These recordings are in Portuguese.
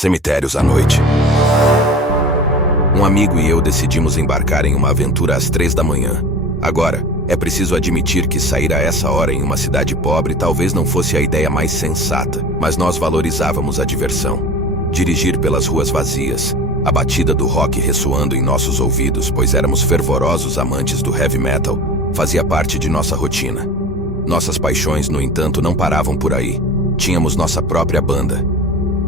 Cemitérios à noite. Um amigo e eu decidimos embarcar em uma aventura às 3 da manhã. Agora, é preciso admitir que sair a essa hora em uma cidade pobre talvez não fosse a ideia mais sensata, mas nós valorizávamos a diversão. Dirigir pelas ruas vazias, a batida do rock ressoando em nossos ouvidos, pois éramos fervorosos amantes do heavy metal, fazia parte de nossa rotina. Nossas paixões, no entanto, não paravam por aí. Tínhamos nossa própria banda.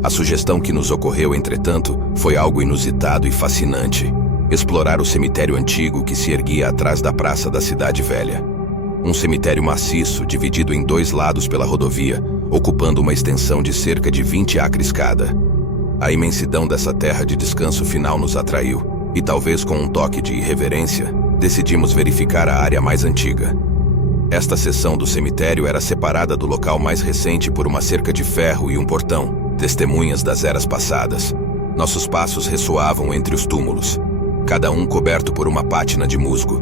A sugestão que nos ocorreu, entretanto, foi algo inusitado e fascinante. Explorar o cemitério antigo que se erguia atrás da praça da Cidade Velha. Um cemitério maciço, dividido em 2 lados pela rodovia, ocupando uma extensão de cerca de 20 acres cada. A imensidão dessa terra de descanso final nos atraiu, e talvez com um toque de irreverência, decidimos verificar a área mais antiga. Esta seção do cemitério era separada do local mais recente por uma cerca de ferro e um portão, testemunhas das eras passadas. Nossos passos ressoavam entre os túmulos, cada um coberto por uma pátina de musgo.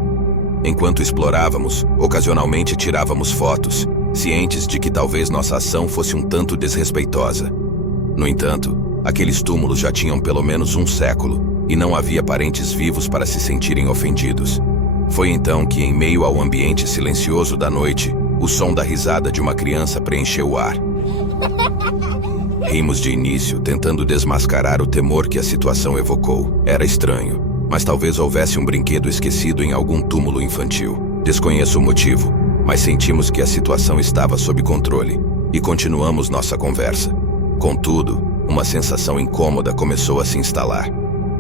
Enquanto explorávamos, ocasionalmente tirávamos fotos, cientes de que talvez nossa ação fosse um tanto desrespeitosa. No entanto, aqueles túmulos já tinham pelo menos um século, e não havia parentes vivos para se sentirem ofendidos. Foi então que, em meio ao ambiente silencioso da noite, o som da risada de uma criança preencheu o ar. Rimos de início, tentando desmascarar o temor que a situação evocou. Era estranho, mas talvez houvesse um brinquedo esquecido em algum túmulo infantil. Desconheço o motivo, mas sentimos que a situação estava sob controle, e continuamos nossa conversa. Contudo, uma sensação incômoda começou a se instalar.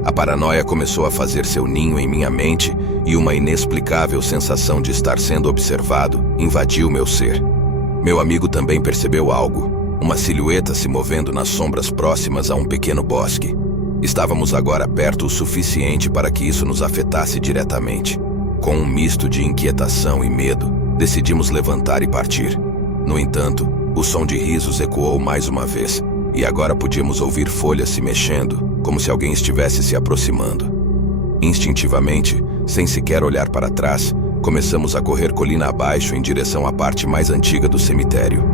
A paranoia começou a fazer seu ninho em minha mente, e uma inexplicável sensação de estar sendo observado invadiu meu ser. Meu amigo também percebeu algo. Uma silhueta se movendo nas sombras próximas a um pequeno bosque. Estávamos agora perto o suficiente para que isso nos afetasse diretamente. Com um misto de inquietação e medo, decidimos levantar e partir. No entanto, o som de risos ecoou mais uma vez, e agora podíamos ouvir folhas se mexendo, como se alguém estivesse se aproximando. Instintivamente, sem sequer olhar para trás, começamos a correr colina abaixo em direção à parte mais antiga do cemitério.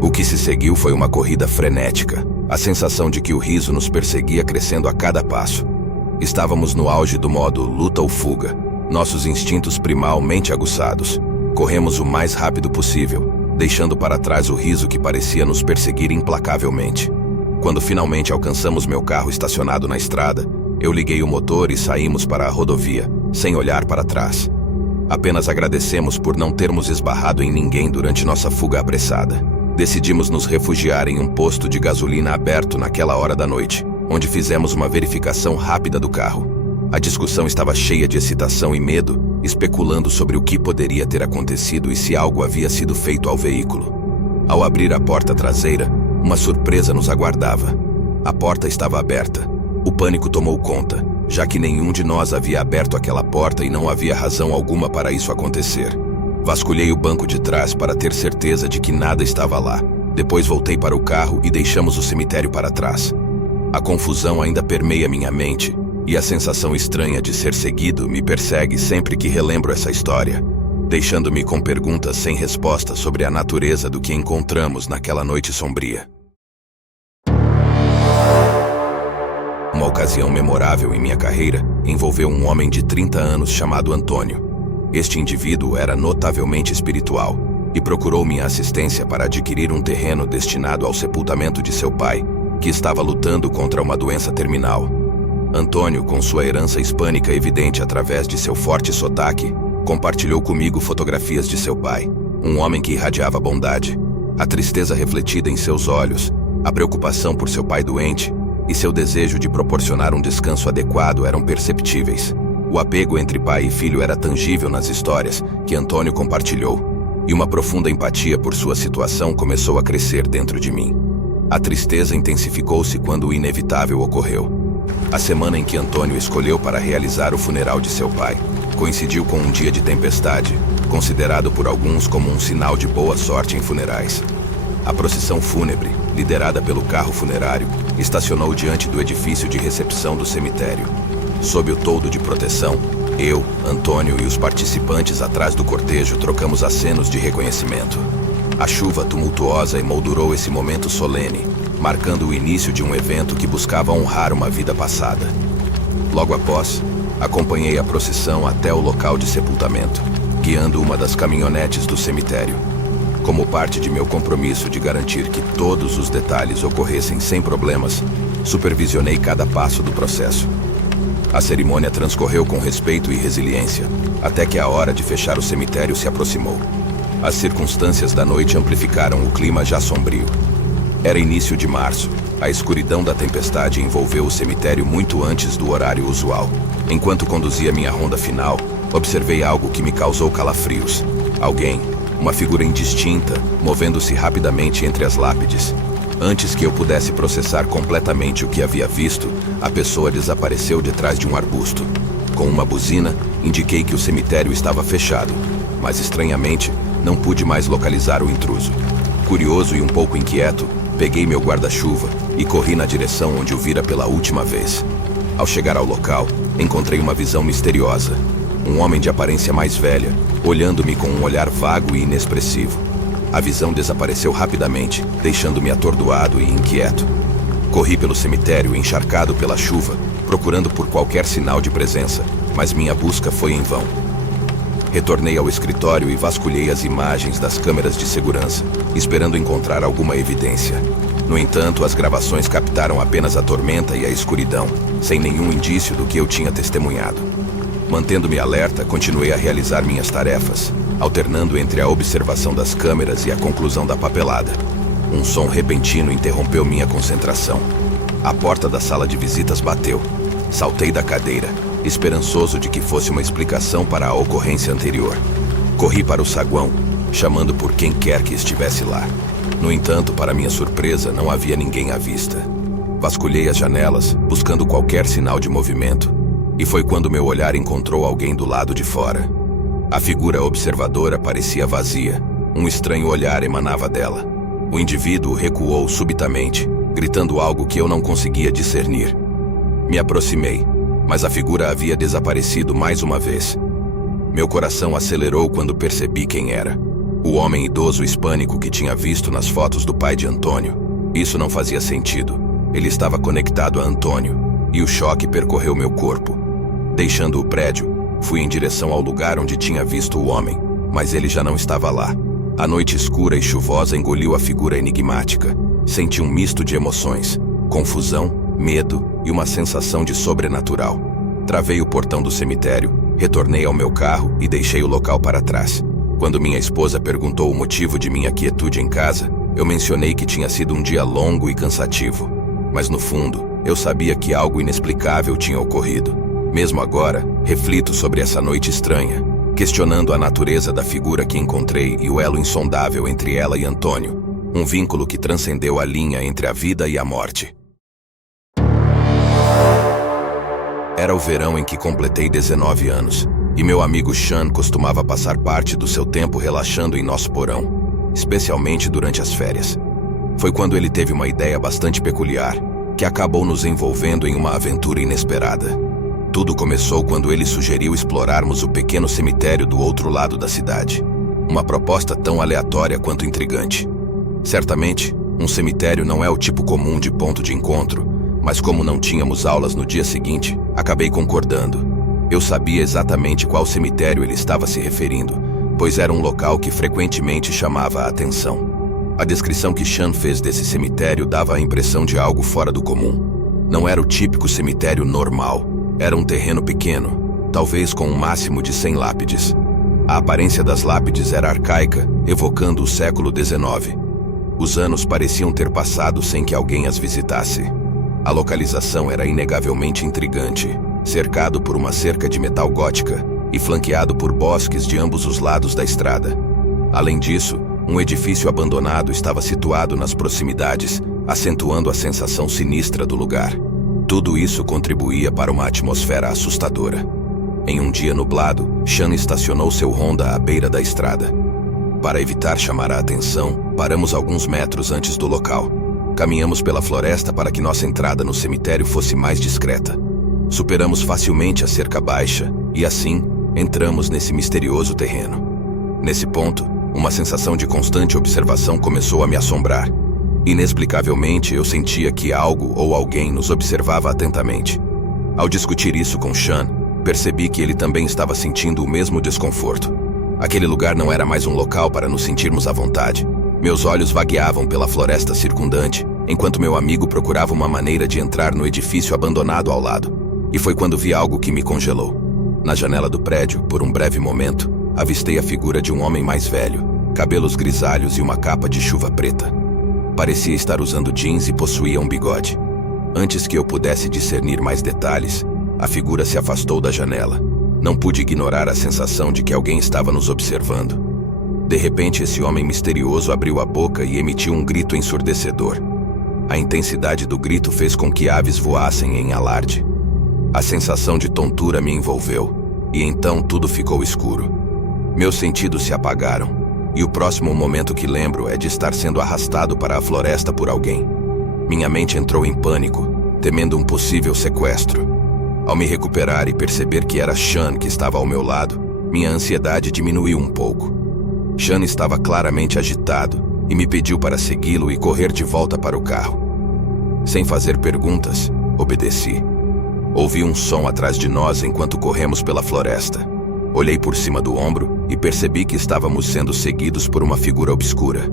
O que se seguiu foi uma corrida frenética, a sensação de que o riso nos perseguia crescendo a cada passo. Estávamos no auge do modo luta ou fuga, nossos instintos primalmente aguçados. Corremos o mais rápido possível, deixando para trás o riso que parecia nos perseguir implacavelmente. Quando finalmente alcançamos meu carro estacionado na estrada, eu liguei o motor e saímos para a rodovia, sem olhar para trás. Apenas agradecemos por não termos esbarrado em ninguém durante nossa fuga apressada. Decidimos nos refugiar em um posto de gasolina aberto naquela hora da noite, onde fizemos uma verificação rápida do carro. A discussão estava cheia de excitação e medo, especulando sobre o que poderia ter acontecido e se algo havia sido feito ao veículo. Ao abrir a porta traseira, uma surpresa nos aguardava. A porta estava aberta. O pânico tomou conta, já que nenhum de nós havia aberto aquela porta e não havia razão alguma para isso acontecer. Vasculhei o banco de trás para ter certeza de que nada estava lá. Depois voltei para o carro e deixamos o cemitério para trás. A confusão ainda permeia minha mente, e a sensação estranha de ser seguido me persegue sempre que relembro essa história, deixando-me com perguntas sem resposta sobre a natureza do que encontramos naquela noite sombria. Uma ocasião memorável em minha carreira envolveu um homem de 30 anos chamado Antônio. Este indivíduo era notavelmente espiritual e procurou minha assistência para adquirir um terreno destinado ao sepultamento de seu pai, que estava lutando contra uma doença terminal. Antônio, com sua herança hispânica evidente através de seu forte sotaque, compartilhou comigo fotografias de seu pai, um homem que irradiava bondade. A tristeza refletida em seus olhos, a preocupação por seu pai doente e seu desejo de proporcionar um descanso adequado eram perceptíveis. O apego entre pai e filho era tangível nas histórias que Antônio compartilhou, e uma profunda empatia por sua situação começou a crescer dentro de mim. A tristeza intensificou-se quando o inevitável ocorreu. A semana em que Antônio escolheu para realizar o funeral de seu pai coincidiu com um dia de tempestade, considerado por alguns como um sinal de boa sorte em funerais. A procissão fúnebre, liderada pelo carro funerário, estacionou diante do edifício de recepção do cemitério. Sob o toldo de proteção, eu, Antônio e os participantes atrás do cortejo trocamos acenos de reconhecimento. A chuva tumultuosa emoldurou esse momento solene, marcando o início de um evento que buscava honrar uma vida passada. Logo após, acompanhei a procissão até o local de sepultamento, guiando uma das caminhonetes do cemitério. Como parte de meu compromisso de garantir que todos os detalhes ocorressem sem problemas, supervisionei cada passo do processo. A cerimônia transcorreu com respeito e resiliência, até que a hora de fechar o cemitério se aproximou. As circunstâncias da noite amplificaram o clima já sombrio. Era início de março. A escuridão da tempestade envolveu o cemitério muito antes do horário usual. Enquanto conduzia minha ronda final, observei algo que me causou calafrios. Alguém, uma figura indistinta, movendo-se rapidamente entre as lápides. Antes que eu pudesse processar completamente o que havia visto, a pessoa desapareceu detrás de um arbusto. Com uma buzina, indiquei que o cemitério estava fechado, mas estranhamente, não pude mais localizar o intruso. Curioso e um pouco inquieto, peguei meu guarda-chuva e corri na direção onde o vira pela última vez. Ao chegar ao local, encontrei uma visão misteriosa. Um homem de aparência mais velha, olhando-me com um olhar vago e inexpressivo. A visão desapareceu rapidamente, deixando-me atordoado e inquieto. Corri pelo cemitério encharcado pela chuva, procurando por qualquer sinal de presença, mas minha busca foi em vão. Retornei ao escritório e vasculhei as imagens das câmeras de segurança, esperando encontrar alguma evidência. No entanto, as gravações captaram apenas a tormenta e a escuridão, sem nenhum indício do que eu tinha testemunhado. Mantendo-me alerta, continuei a realizar minhas tarefas, alternando entre a observação das câmeras e a conclusão da papelada. Um som repentino interrompeu minha concentração. A porta da sala de visitas bateu. Saltei da cadeira, esperançoso de que fosse uma explicação para a ocorrência anterior. Corri para o saguão, chamando por quem quer que estivesse lá. No entanto, para minha surpresa, não havia ninguém à vista. Vasculhei as janelas, buscando qualquer sinal de movimento. E foi quando meu olhar encontrou alguém do lado de fora. A figura observadora parecia vazia. Um estranho olhar emanava dela. O indivíduo recuou subitamente, gritando algo que eu não conseguia discernir. Me aproximei, mas a figura havia desaparecido mais uma vez. Meu coração acelerou quando percebi quem era. O homem idoso hispânico que tinha visto nas fotos do pai de Antônio. Isso não fazia sentido. Ele estava conectado a Antônio, e o choque percorreu meu corpo. Deixando o prédio, fui em direção ao lugar onde tinha visto o homem, mas ele já não estava lá. A noite escura e chuvosa engoliu a figura enigmática. Senti um misto de emoções, confusão, medo e uma sensação de sobrenatural. Travei o portão do cemitério, retornei ao meu carro e deixei o local para trás. Quando minha esposa perguntou o motivo de minha quietude em casa, eu mencionei que tinha sido um dia longo e cansativo. Mas no fundo, eu sabia que algo inexplicável tinha ocorrido. Mesmo agora, reflito sobre essa noite estranha, questionando a natureza da figura que encontrei e o elo insondável entre ela e Antônio, um vínculo que transcendeu a linha entre a vida e a morte. Era o verão em que completei 19 anos, e meu amigo Sean costumava passar parte do seu tempo relaxando em nosso porão, especialmente durante as férias. Foi quando ele teve uma ideia bastante peculiar, que acabou nos envolvendo em uma aventura inesperada. Tudo começou quando ele sugeriu explorarmos o pequeno cemitério do outro lado da cidade. Uma proposta tão aleatória quanto intrigante. Certamente, um cemitério não é o tipo comum de ponto de encontro, mas como não tínhamos aulas no dia seguinte, acabei concordando. Eu sabia exatamente qual cemitério ele estava se referindo, pois era um local que frequentemente chamava a atenção. A descrição que Sean fez desse cemitério dava a impressão de algo fora do comum. Não era o típico cemitério normal. Era um terreno pequeno, talvez com um máximo de 100 lápides. A aparência das lápides era arcaica, evocando o século XIX. Os anos pareciam ter passado sem que alguém as visitasse. A localização era inegavelmente intrigante, cercado por uma cerca de metal gótica e flanqueado por bosques de ambos os lados da estrada. Além disso, um edifício abandonado estava situado nas proximidades, acentuando a sensação sinistra do lugar. Tudo isso contribuía para uma atmosfera assustadora. Em um dia nublado, Sean estacionou seu Honda à beira da estrada. Para evitar chamar a atenção, paramos alguns metros antes do local. Caminhamos pela floresta para que nossa entrada no cemitério fosse mais discreta. Superamos facilmente a cerca baixa e, assim, entramos nesse misterioso terreno. Nesse ponto, uma sensação de constante observação começou a me assombrar. Inexplicavelmente, eu sentia que algo ou alguém nos observava atentamente. Ao discutir isso com Sean, percebi que ele também estava sentindo o mesmo desconforto. Aquele lugar não era mais um local para nos sentirmos à vontade. Meus olhos vagueavam pela floresta circundante, enquanto meu amigo procurava uma maneira de entrar no edifício abandonado ao lado. E foi quando vi algo que me congelou. Na janela do prédio, por um breve momento, avistei a figura de um homem mais velho, cabelos grisalhos e uma capa de chuva preta. Parecia estar usando jeans e possuía um bigode. Antes que eu pudesse discernir mais detalhes, a figura se afastou da janela. Não pude ignorar a sensação de que alguém estava nos observando. De repente, esse homem misterioso abriu a boca e emitiu um grito ensurdecedor. A intensidade do grito fez com que aves voassem em alarde. A sensação de tontura me envolveu, e então tudo ficou escuro. Meus sentidos se apagaram, e o próximo momento que lembro é de estar sendo arrastado para a floresta por alguém. Minha mente entrou em pânico, temendo um possível sequestro. Ao me recuperar e perceber que era Sean que estava ao meu lado, minha ansiedade diminuiu um pouco. Sean estava claramente agitado e me pediu para segui-lo e correr de volta para o carro. Sem fazer perguntas, obedeci. Ouvi um som atrás de nós enquanto corremos pela floresta. Olhei por cima do ombro e percebi que estávamos sendo seguidos por uma figura obscura.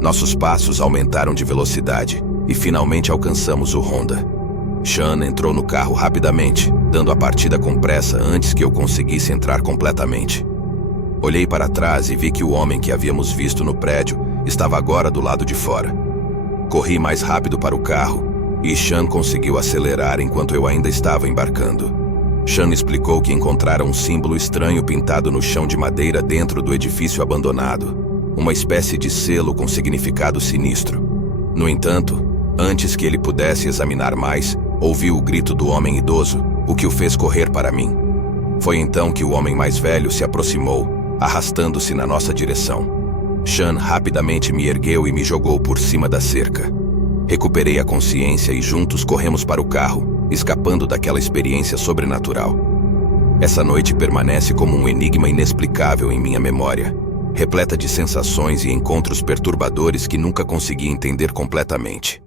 Nossos passos aumentaram de velocidade e finalmente alcançamos o Honda. Sean entrou no carro rapidamente, dando a partida com pressa antes que eu conseguisse entrar completamente. Olhei para trás e vi que o homem que havíamos visto no prédio estava agora do lado de fora. Corri mais rápido para o carro e Sean conseguiu acelerar enquanto eu ainda estava embarcando. Sean explicou que encontrara um símbolo estranho pintado no chão de madeira dentro do edifício abandonado, uma espécie de selo com significado sinistro. No entanto, antes que ele pudesse examinar mais, ouvi o grito do homem idoso, o que o fez correr para mim. Foi então que o homem mais velho se aproximou, arrastando-se na nossa direção. Sean rapidamente me ergueu e me jogou por cima da cerca. Recuperei a consciência e juntos corremos para o carro, escapando daquela experiência sobrenatural. Essa noite permanece como um enigma inexplicável em minha memória, repleta de sensações e encontros perturbadores que nunca consegui entender completamente.